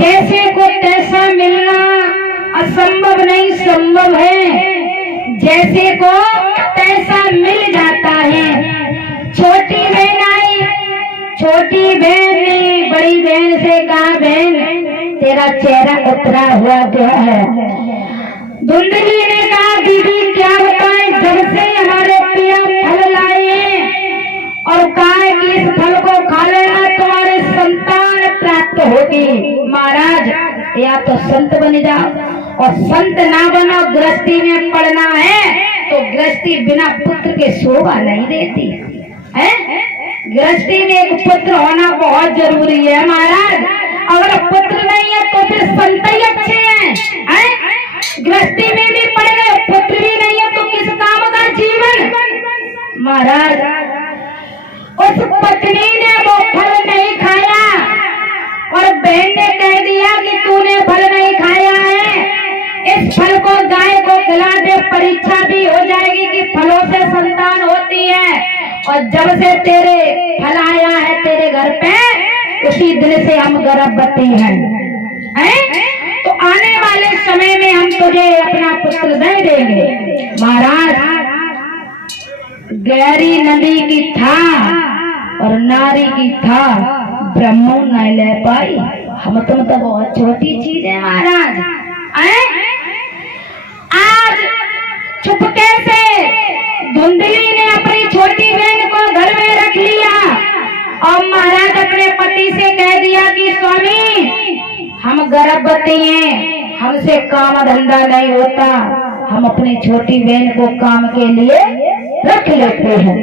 जैसे को तैसा मिलना असंभव नहीं संभव है, जैसे को तैसा मिल जाता है। छोटी बहन आई, छोटी बहन ने बड़ी बहन से कहा, बहन तेरा चेहरा उतरा हुआ गया है। धुंधली ने कहा, दीदी क्या बताएं, जब से हमारे पिया फल लाए हैं और कहा कि इस फल को खा लेना तुम्हारे संतान प्राप्त होगी। महाराज या तो संत बन जाओ, और संत ना बनो, गृहस्थी में पढ़ना है तो गृहस्थी बिना पुत्र के शोभा नहीं देती है। गृहस्थी में एक पुत्र होना बहुत जरूरी है महाराज। अगर पुत्र नहीं है तो फिर संत ही अच्छे हैं। गृहस्थी में भी पड़ गए, पुत्र भी नहीं है तो किस काम का जीवन। महाराज उस पत्नी ने वो फल नहीं खाया और बहन ने कह दिया कि तूने फल नहीं खाया है, इस फल को गाय को खिला दे, परीक्षा भी हो जाएगी कि फलों से संतान होती है। और जब से तेरे फल आया है तेरे घर पे, उसी दिन से हम गर्भवती हैं। तो आने वाले समय में हम तुझे अपना पुत्र दे देंगे। महाराज गहरी नदी की था और नारी की था, ब्रह्मो नहीं ले पाई। हम तुम तो बहुत छोटी चीज है महाराज। आज चुपके से धुंधली ने अपनी छोटी बहन को घर में रख लिया और महाराज अपने पति से कह दिया कि स्वामी हम गर्भवती हैं, हमसे काम धंधा नहीं होता, हम अपनी छोटी बहन को काम के लिए रख लेते हैं।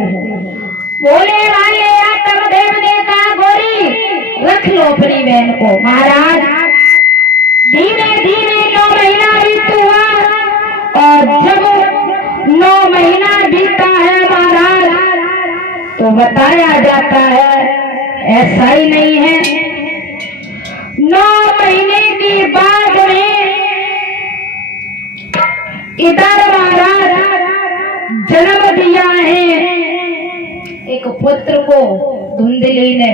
बोले वाले आत्मदेव ने कहा, गोरी रख लो अपनी बहन को। महाराज धीरे धीरे 9 महीना बीत हुआ और जब 9 महीना बीता है महाराज तो बताया जाता है ऐसा ही नहीं है। 9 महीने के बाद में इधर महाराज जन्म दिया है एक पुत्र को धुंधली ने।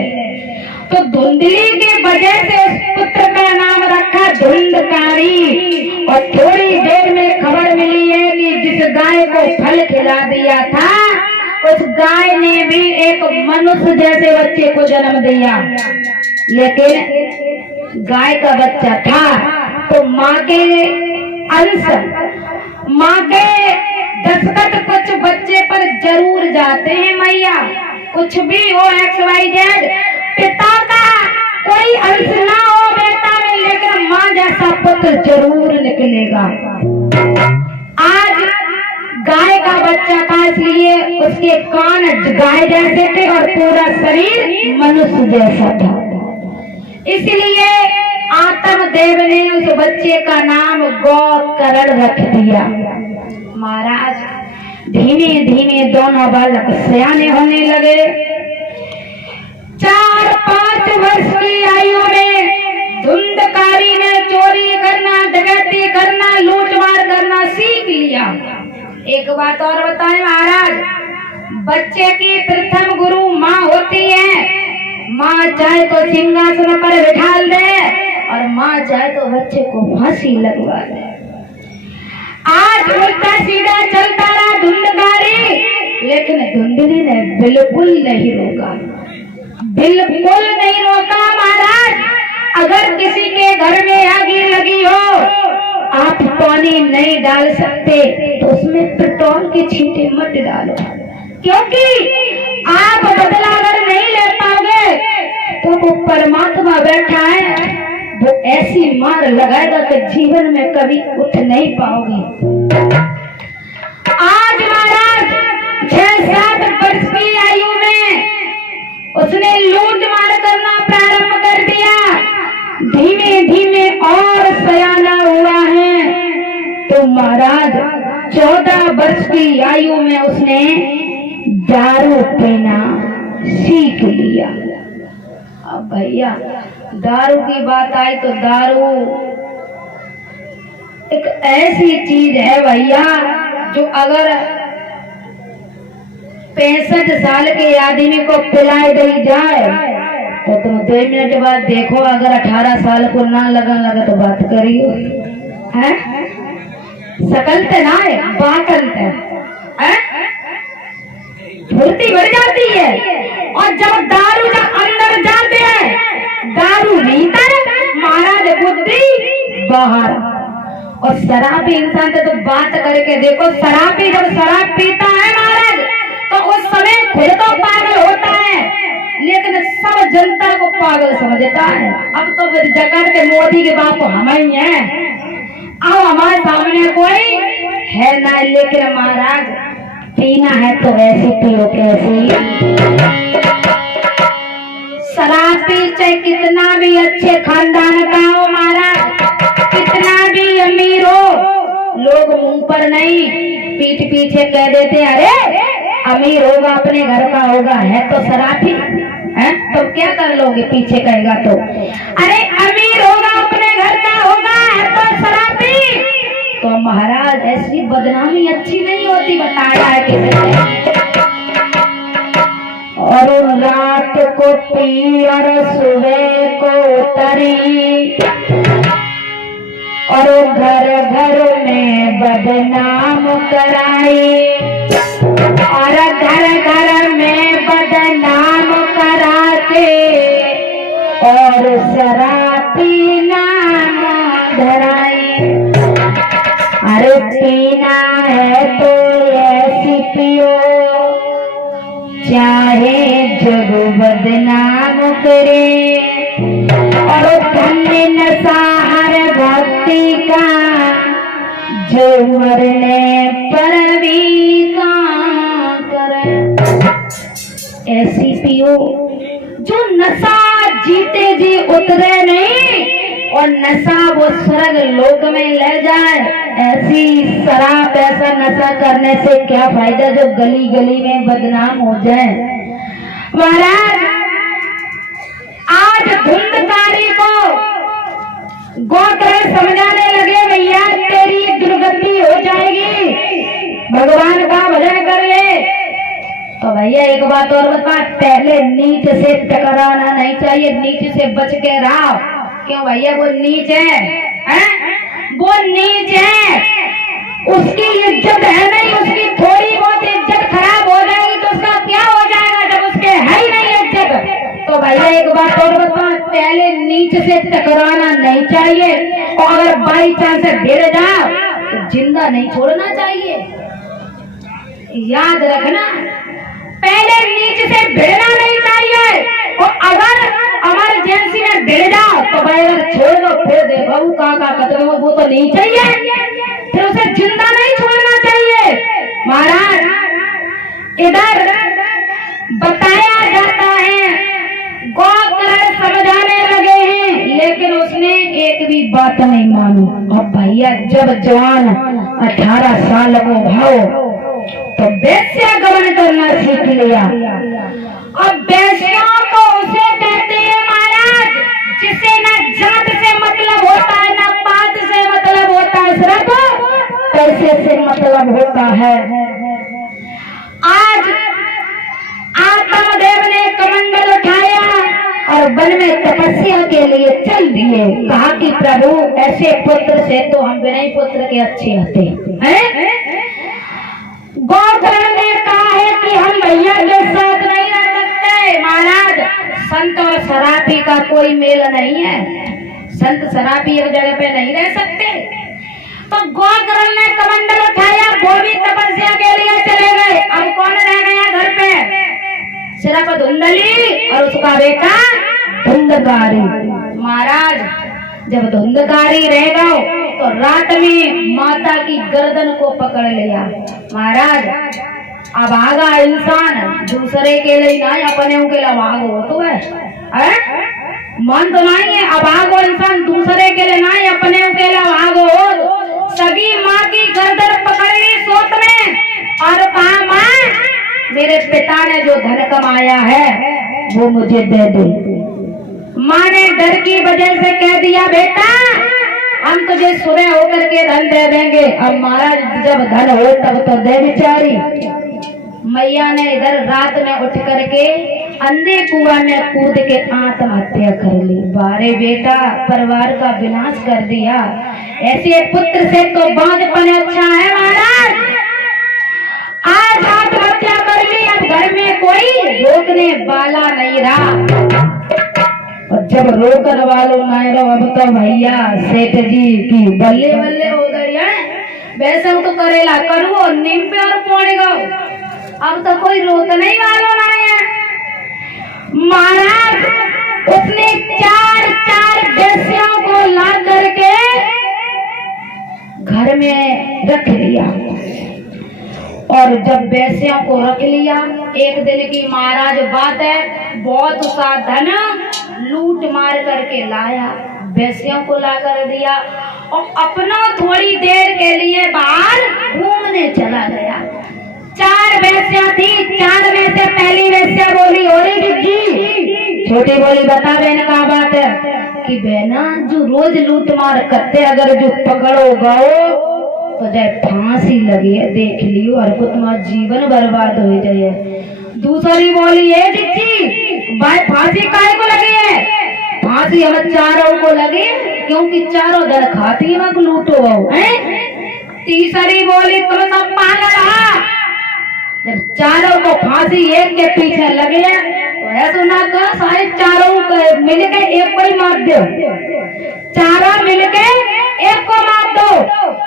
तो धुंधली की वजह से उस पुत्र का नाम रखा धुंधकारी। और थोड़ी देर में खबर मिली है कि जिस गाय को फल खिला दिया था उस गाय ने भी एक मनुष्य जैसे बच्चे को जन्म दिया। लेकिन गाय का बच्चा था तो माँ के अंश, माँ के दस्तखत कुछ बच्चे पर जरूर जाते हैं मैया। कुछ भी हो XYZ, पिता का कोई अंश ना हो बेटा में, लेकिन माँ जैसा पुत्र जरूर निकलेगा। आज गाय का बच्चा था इसलिए उसके कान गाय जैसे थे और पूरा शरीर मनुष्य जैसा था। इसलिए आत्मदेव ने उस बच्चे का नाम गोकर्ण रख दिया। महाराज धीमे धीमे दोनों बालक सयाने होने लगे। 4-5 वर्ष की आयु में धुंधकारी ने चोरी करना, डकैती करना, लूटमार करना सीख लिया। एक बात और बताएं महाराज, बच्चे की प्रथम गुरु माँ होती है। माँ चाहे तो सिंहासन पर बिठा दे और माँ चाहे तो बच्चे को फांसी लगवा दे। आज उल्टा सीधा चलता रहा धुंधकारी, लेकिन धुंधली ने बिल्कुल नहीं रोका, बिल्कुल नहीं रोका। महाराज अगर किसी के घर में आग लगी हो, आप पानी नहीं डाल सकते तो उसमें पेट्रोल के छींटे मत डालो, क्योंकि आप बदला अगर नहीं ले पाओगे तो वो परमात्मा बैठा है, वो ऐसी मार लगाएगा कि जीवन में कभी उठ नहीं पाओगे। आज महाराज 6-7 वर्ष की आयु में उसने लूट मार करना प्रारंभ कर दिया। धीमे धीमे और सयाना हुआ है तो महाराज 14 वर्ष की आयु में उसने दारू पीना सीख लिया। अब भैया दारू की बात आई तो दारू एक ऐसी चीज है भैया जो अगर 65 साल के आदमी को पिलाई दी जाए तो तुम 2 मिनट बाद देखो, अगर 18 साल को ना लगन लगा तो बात करियो। हैं? सकलते ना है, बाकलते हैं, फुर्ती बढ़ जाती है। और जब दारू जब अंदर जाते हैं, दारू भीतर, महाराज बुद्धि बाहर। और शराबी इंसान से तो बात करके देखो, शराबी जब शराब पीता है महाराज, तो उस समय खुद तो पागल होता है, लेकिन सब जनता को पागल समझता है। अब तो जगत के मोदी के बाप हम ही हैं। अब हमारे सामने कोई है ना, लेकिन महाराज पीना है तो ऐसे पियो, कैसे शराब पी, चाहे कितना भी अच्छे खानदान का हो महाराज, कितना भी अमीर हो, लोग मुंह पर नहीं, पीठ पीछे कह देते अरे अमीर होगा, अपने घर का होगा, है तो शराबी है, तो क्या कर लोगे, पीछे कहेगा तो अरे अमीर होगा, अपने घर का होगा, है तो शराबी। तो महाराज ऐसी बदनामी अच्छी नहीं होती, बताया है कि और रात को पी और सुबह को तरी, और घर घर में बदनाम कराई, और घर घर में बदनाम करा के और शराबी नाम धराई। अरे पीना है तो ऐसी पियो, चाहे जग बदनाम करे, और धन्य नशा हर भक्ति का, जो मरने पर भी काम करे। ऐसी पियो जो नशा जीते जी उतरे नहीं, और नशा वो स्वर्ग लोक में ले जाए। ऐसी शराब, ऐसा नशा करने से क्या फायदा जो गली गली में बदनाम हो जाए। महाराज आज धुंधकारी को गोत्र समझाने लगे, भैया तेरी दुर्गति हो जाएगी, भगवान का भजन कर ले। तो भैया एक बात और बता, पहले नीच से टकराना नहीं चाहिए, नीच से बच के रहो। क्यों भैया, वो नीच है, वो नीच है, उसकी इज्जत है नहीं, उसकी थोड़ी बहुत इज्जत खराब हो जाएगी तो उसका क्या हो जाएगा जब उसके है ही नहीं इज्जत। तो भैया एक बात और बता, पहले नीच से टकराना नहीं चाहिए, और अगर बाई चांस भिड़ जाओ तो जिंदा नहीं छोड़ना चाहिए। याद रखना, पहले नीच से भिड़ना नहीं चाहिए, और अगर इमरजेंसी में भिड़ जाओ तो भाई अगर छोड़ दो, फिर देखो का कदम, वो तो नहीं चाहिए, फिर उसे जिंदा नहीं छोड़ना चाहिए। महाराज इधर बताया जाता है, गोकर्ण समझाने लगे हैं, लेकिन उसने एक भी बात नहीं मानी। अब भैया जब जवान 18 साल को भाव तो वैश्या गमन करना सीख लिया। अब वैश्यों को उसे कहते हैं महाराज, जिसे न जात से मतलब होता है, न पात से मतलब होता है, सिर्फ पैसे से मतलब होता है। आज आत्मदेव ने कमंडल उठाया और वन में तपस्या के लिए चल दिए। कहा कि प्रभु ऐसे पुत्र से तो हम बिना पुत्र के अच्छे होते हैं। गोकर्ण ने कहा है कि हम भैया के साथ नहीं रह सकते। महाराज संत और शराबी का कोई मेल नहीं है, संत शराबी एक जगह पे नहीं रह सकते। तो गोकर्ण ने कमंडल उठाया, वो भी तपस्या के लिए चले गए। अब कौन रह गया घर पे? सिर्फ धुंधली और उसका बेटा धुंधकारी। महाराज जब धुंधकारी रह गए तो रात में माता की गर्दन को पकड़ लिया। महाराज अब आगा इंसान दूसरे के लिए ना, अपने के लिए भाग हो तो है, मन तो नहीं है। अब आगो इंसान दूसरे के लिए ना, अपने के लिए भाग हो। सगी माँ की गर्दन पकड़ ली सोत में और कहा, माँ मेरे पिता ने जो धन कमाया है वो मुझे दे दे। माँ ने डर की वजह से कह दिया, बेटा हम तुझे सुबह होकर के धन दे देंगे। अब महाराज जब धन हो तब तो दे बेचारी। मैया ने इधर रात में उठ करके अंधे कुआं में कूद के आत्महत्या कर ली। बारे बेटा, परिवार का विनाश कर दिया। ऐसे पुत्र से तो बांझपन अच्छा है महाराज। आज आत्महत्या कर ली, अब घर में कोई रोकने वाला नहीं रहा। और जब रोकने वालों नहीं रहो, अब तो भैया सेठ जी की बल्ले बल्ले हो गई है। वैसे तो करेला करो नीम पे और पड़ेगा, अब तो कोई रोकने ही वालों नहीं है। महाराज उसने चार वेश्याओं को ला करके घर में रख लिया। और जब वेश्याओं को रख लिया, एक दिन की महाराज बात है, बहुत सा धन लूट मार करके लाया, वेश्याओं को ला कर दिया और अपना थोड़ी देर के लिए बाहर घूमने चला गया। 4 वेश्या थी, 4 में से पहली वेश्या बोली, अरे जी, छोटी बोली, बता बहन क्या बात है? कि बहना जो रोज लूट मार करते अगर जो पकड़ो गो तो जाए फांसी लगी है, देख लियो, और को तुम्हारा जीवन बर्बाद हो जाए। दूसरी बोली, है जी भाई फांसी काहे को लगी है? फांसी हम चारों को लगी क्योंकि चारों दर खाती है लूटो है। तीसरी बोली, तुम सब पागल है, जब चारों को फांसी एक के पीछे लगे तो ऐसा ना कर सारे चारों को मिलके एक को ही मार दो, चारों मिलके एक को मार दो।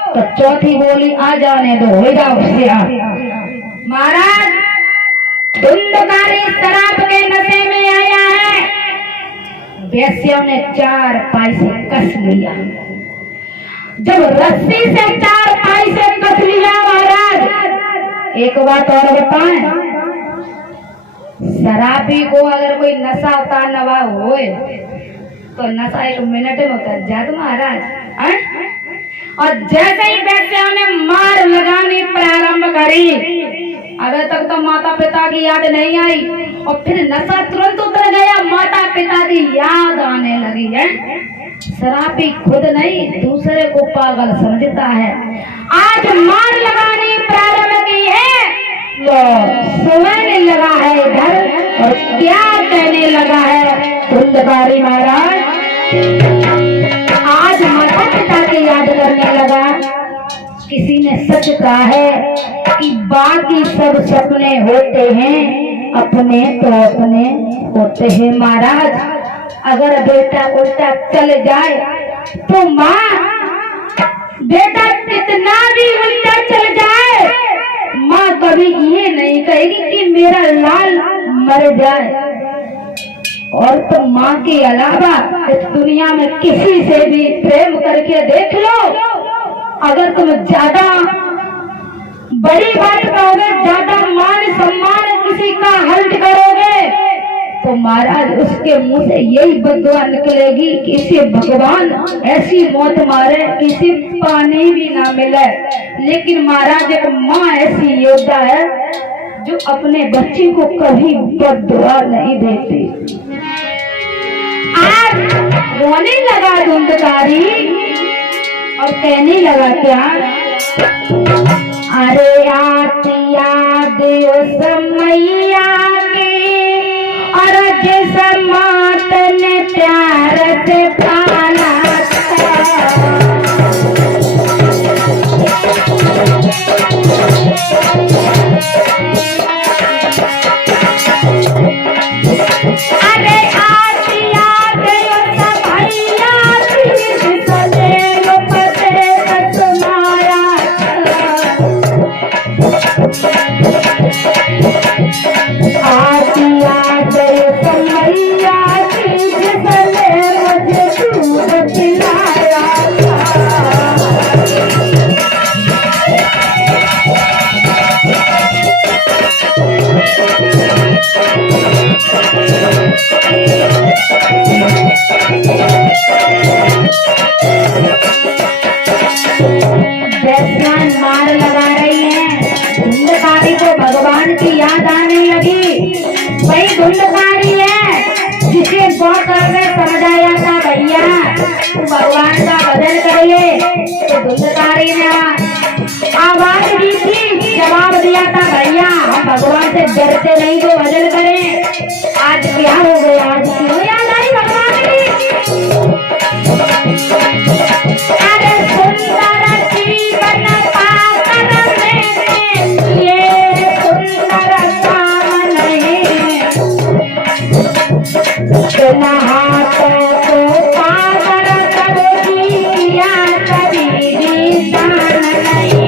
तो चौथी बोली, आ जाने दो, हो जाओ उससे। महाराज धुंधकारी शराब के नशे में आया है, वेश्याओं ने 4 पाई से कस लिया। जब रस्सी से 4 पाई से कस लिया महाराज, एक बात और बताएं, शराबी को अगर कोई नशा उतारना होए तो नशा 1 मिनट में उतर जाए महाराज। और जैसे ही वेश्याओं ने मार लगानी प्रारंभ करी, अभी तक तो माता पिता की याद नहीं आई और फिर नशा तुरंत उतर गया, माता पिता की याद आने लगी है। शराबी खुद नहीं दूसरे को पागल समझता है। आज मार लगानी प्रारंभ की है तो सोने लगा है इधर, और क्या कहने लगा है धुंधकारी महाराज। आज माता पिता की याद करने लगा। किसी ने सच कहा है कि बाकी सब सपने होते हैं, अपने तो अपने होते हैं महाराज। अगर बेटा उल्टा चल जाए तो माँ, बेटा कितना भी उल्टा चल जाए, माँ कभी ये नहीं कहेगी कि मेरा लाल मर जाए। और तो माँ के अलावा इस दुनिया में किसी से भी प्रेम करके देख लो, अगर तुम ज्यादा बड़ी बात करोगे, ज्यादा मान सम्मान किसी का हर्ट करोगे, तो महाराज उसके मुंह से यही बददुआ निकलेगी कि इसे भगवान ऐसी मौत मारे किसी पानी भी ना मिले। लेकिन महाराज एक माँ ऐसी योद्धा है जो अपने बच्चे को कभी बददुआ नहीं देती। आज रोने लगा धुंधकारी और कहने लगा क्या, अरे आती याद समैया की, और जिस मात ने प्यार से पाला मार लगा रही है। धुंधकारी को भगवान की याद आने लगी। वही धुंधकारी है जिसे बहुत समझाया था भैया तू भगवान का भजन करिए, तो धुंधकारी ने आवाज दी थी जवाब दिया था, भैया हम भगवान से डरते नहीं तो भजन करें। आज क्या हो गया, आज क्यों याद आई भगवान की। अरे सुंदर जीवन पाकर मैंने ये सुंदर काम नहीं, बिना हाथों को पाकर कभी किया कभी भी दान नहीं।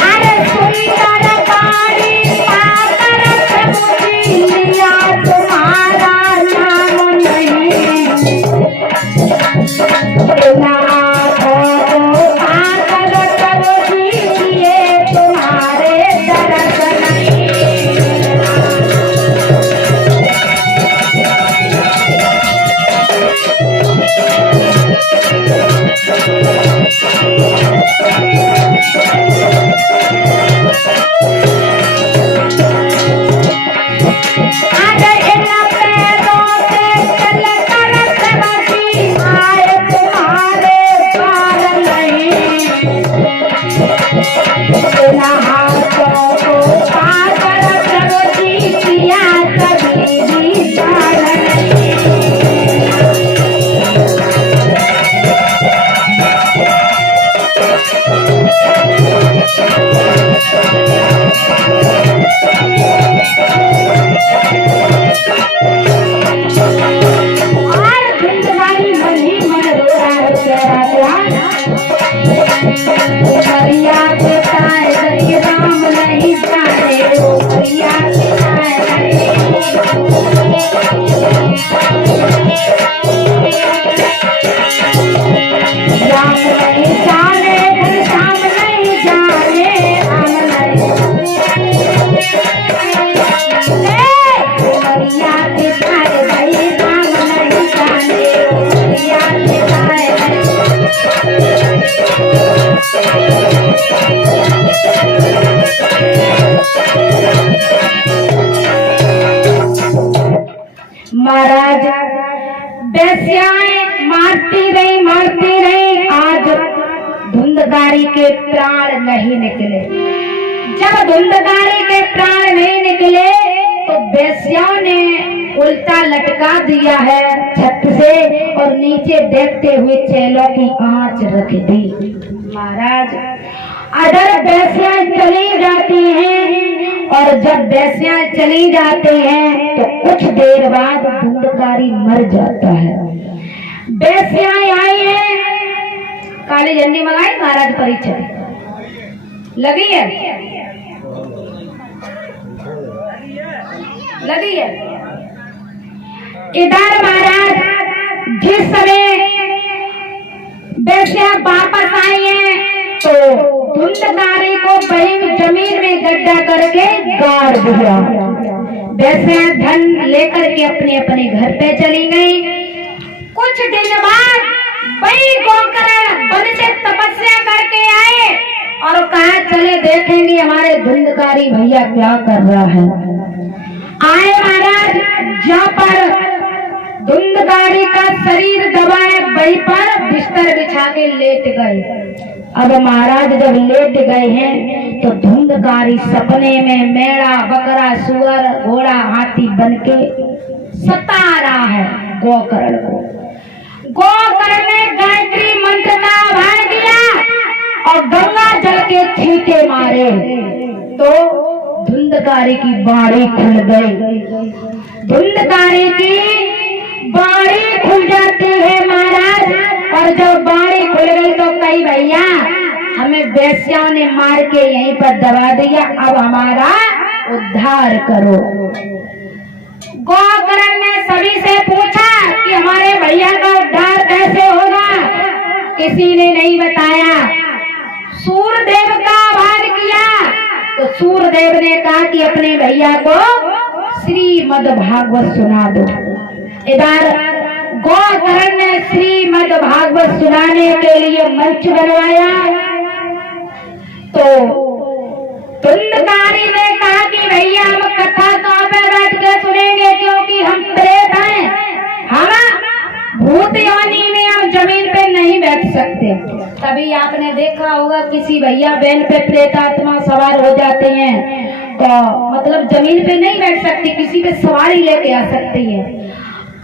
अरे सुंदर बाड़ी पाकर प्रभु लिया तुम्हारा नाम नहीं, बिना हाथों को पाकर प्रभु लिए तुम्हारे दर्द नहीं। महाराज बेस्याएं मारती रही, आज धुंधकारी के प्राण नहीं निकले। जब धुंधकारी के प्राण नहीं निकले तो बेस्याओं ने उल्टा लटका दिया है छत से और नीचे देखते हुए चेलों की आंच रख दी। महाराज अगर बेस्याएं चली जाती हैं और जब बेस्याएं चली जाती हैं तो कुछ देर बाद धुंधकारी मर जाता है। बेस्याएं आई है, काली झंडी मंगाई, महाराज परीक्षा लगी है, लगी है। इधर महाराज जिस समय बेस्या वापस आई है तो धुंधकारी को वही जमीन में गड्ढा करके गाड़ दिया। बेस्या धन लेकर के अपने अपने घर पे चली गई। कुछ दिन बाद वही गोकर्ण वन से तपस्या करके आए और कहा चले देखेंगे हमारे धुंधकारी भैया क्या कर रहा है। आए महाराज, जहाँ पर धुंधकारी का शरीर दबाए वहीं पर बिस्तर बिछा के लेट गए। अब महाराज जब लेट गए हैं तो धुंधकारी सपने में मेढ़ा बकरा सुअर घोड़ा हाथी बनके सता रहा है गोकर्ण को। गोकर्ण ने गायत्री मंत्र का आह्वान किया और गंगा जल के छींटे मारे तो धुंधकारी की बाड़ी खुल गई। धुंधकारी की बाड़ी खुल जाती है महाराज, और जब बाड़ी खुल गई तो कही भैया हमें बेस्याओं ने मार के यहीं पर दबा दिया, अब हमारा उद्धार करो। गोकर्ण ने सभी से पूछा कि हमारे भैया का उद्धार कैसे होगा, किसी ने नहीं बताया। सूर्यदेव का आह्वान किया तो सूर्यदेव ने कहा कि अपने भैया को श्रीमद् भागवत सुना दो। इधर गोकर्ण ने श्रीमद् भागवत सुनाने के लिए मंच बनवाया। तो धुंधकारी ने कहा कि भैया हम कथा कहाँ पे बैठ के सुनेंगे, क्योंकि हम प्रेत हैं, हम भूत योनि में हम जमीन पे नहीं बैठ सकते। तभी आपने देखा होगा किसी भैया बहन पे प्रेत आत्मा सवार हो जाते हैं तो मतलब जमीन पे नहीं बैठ सकती, किसी पे सवारी लेके आ सकती है,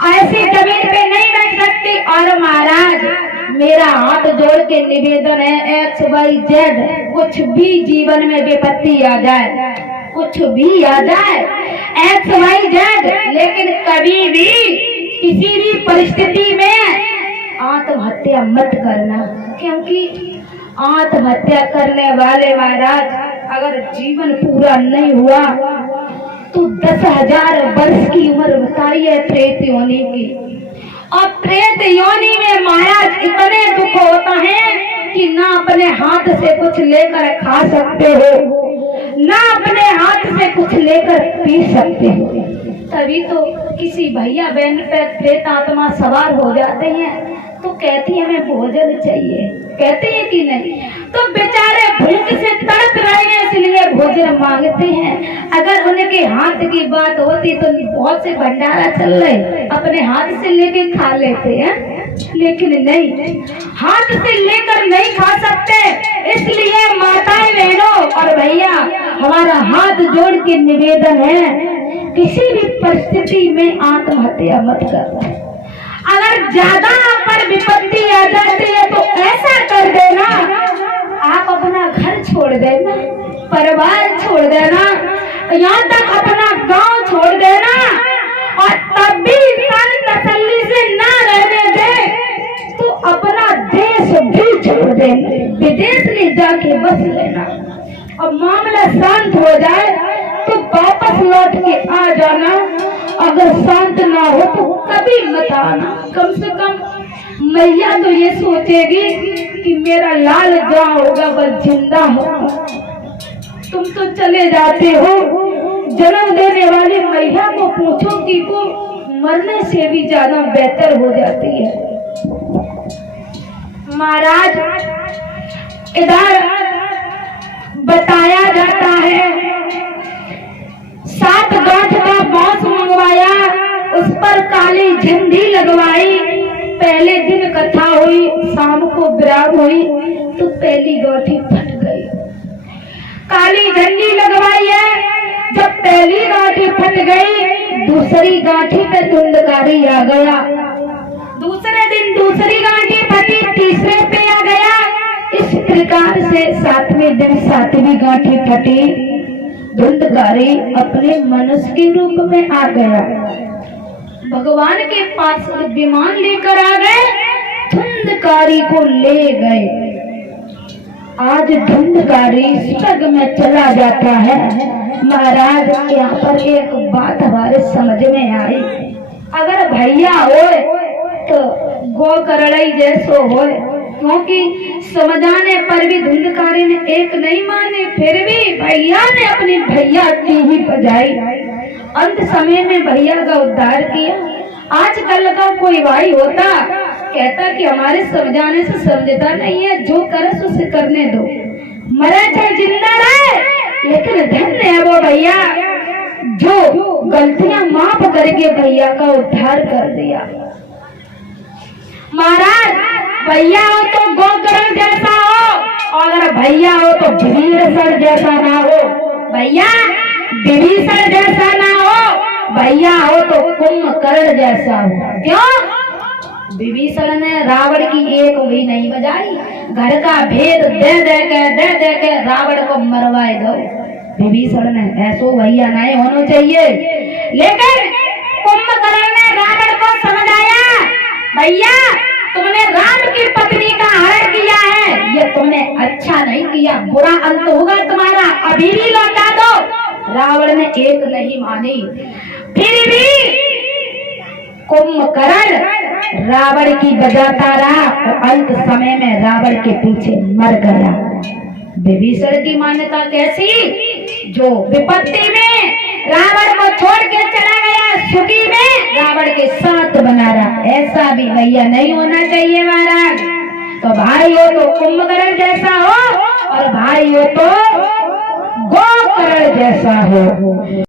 ऐसी जमीन पे नहीं बैठ सकती। और महाराज मेरा हाथ जोड़ के निवेदन है, XYZ कुछ भी जीवन में विपत्ति आ जाए, कुछ भी आ जाए XYZ, लेकिन कभी भी किसी भी परिस्थिति में आत्महत्या मत करना, क्योंकि आत्महत्या करने वाले महाराज अगर जीवन पूरा नहीं हुआ तो 10,000 वर्ष की उम्र बताइए प्रेत योनि की। और प्रेत योनि में महाराज इतने दुख होता है कि ना अपने हाथ से कुछ लेकर खा सकते हो, ना अपने हाथ से कुछ लेकर पी सकते हो। तभी तो किसी भैया बहन पे प्रेत आत्मा सवार हो जाते हैं तो कहती है हमें भोजन चाहिए, कहते हैं कि नहीं, तो बेचारे भूख से तड़प रहे हैं इसलिए भोजन मांगते हैं। अगर उनके हाथ की बात होती तो बहुत से भंडारा चल रहे अपने हाथ से लेके खा लेते हैं, लेकिन नहीं, हाथ से लेकर नहीं खा सकते। इसलिए माताएं बहनों और भैया हमारा हाथ जोड़ के निवेदन है, किसी भी परिस्थिति में आत्महत्या मत करना। अगर ज्यादा पर विपत्ति आ जाती है तो ऐसा कर देना, आप अपना घर छोड़ देना, परिवार छोड़ देना, यहाँ तक अपना गांव छोड़ देना, और तब भी इंसान तसल्ली से ना रहने दे तो अपना देश भी छोड़ देना, विदेश ले जाके बस लेना। अब मामला शांत हो जाए तो वापस लौट के आ जाना, अगर शांत ना हो तो कभी मत आना। कम से कम मैया तो ये सोचेगी कि मेरा लाल जहाँ होगा वह जिंदा होगा। तुम तो चले जाते हो, जन्म देने वाली मैया को पूछो कि वो मरने से भी ज्यादा बेहतर हो जाती है। महाराज इधर बताया जाता है 7 गांठ का बांस मंगवाया, उस पर काली झंडी लगवाई। पहले दिन कथा हुई, शाम को विराम हुई तो पहली गांठी फट गई। काली झंडी लगवाई है, जब पहली गांठी फट गई दूसरी गांठी पे धुंधकारी आ गया। दूसरे दिन दूसरी गांठी फटी, तीसरे पे आ गया। इस प्रकार से 7वें दिन 7वीं गांठी फटी, धुंधकारी अपने मनुष्य के रूप में आ गया। भगवान के पास विमान लेकर आ गए, धुंधकारी को ले गए। आज धुंधकारी स्वर्ग में चला जाता है। महाराज यहाँ पर एक बात हमारे समझ में आई, अगर भैया होए तो गो करड़ई जैसो होए, क्योंकि समझाने पर भी धुंधकारी ने एक नहीं माने, फिर भी भैया ने अपनी भैया की ही बजाई। अंत समय में भैया का उद्धार किया। आजकल का कोई भाई होता कहता कि हमारे समझाने से समझता नहीं है, जो करे उसे करने दो, मरे चाहे जिंदा रहे। लेकिन धन्य है वो भैया जो गलतियां माफ करके भैया का उद्धार कर दिया। महाराज भैया हो तो गोकर्ण जैसा हो, और अगर भैया हो तो विभीषण जैसा ना हो। भैया विभीषण जैसा ना हो, भैया हो तो कुंभकर्ण जैसा हो। क्यों? विभीषण ने रावण की एक भी नहीं बजाई, घर का भेद दे दे के रावण को मरवाए दो। विभीषण ने ऐसो भैया नहीं होना चाहिए। लेकिन कुंभकर्ण ने रावण को समझाया, भैया तुमने राम की पत्नी का हरण किया है, ये तुमने अच्छा नहीं किया, बुरा अंत होगा तुम्हारा, अभी भी लौटा दो। रावण ने एक नहीं मानी, फिर भी कुंभकर्ण रावण की बजाता रहा और अंत समय में रावण के पीछे मर गया। विभीषण की मान्यता कैसी, जो विपत्ति में रावण को छोड़ के चला गया, सुखी में रावण के साथ बना रहा। ऐसा भी भैया नहीं होना चाहिए महाराज। तो भाई हो तो कुंभकर्ण जैसा हो, और भाई हो तो गोकर्ण जैसा हो।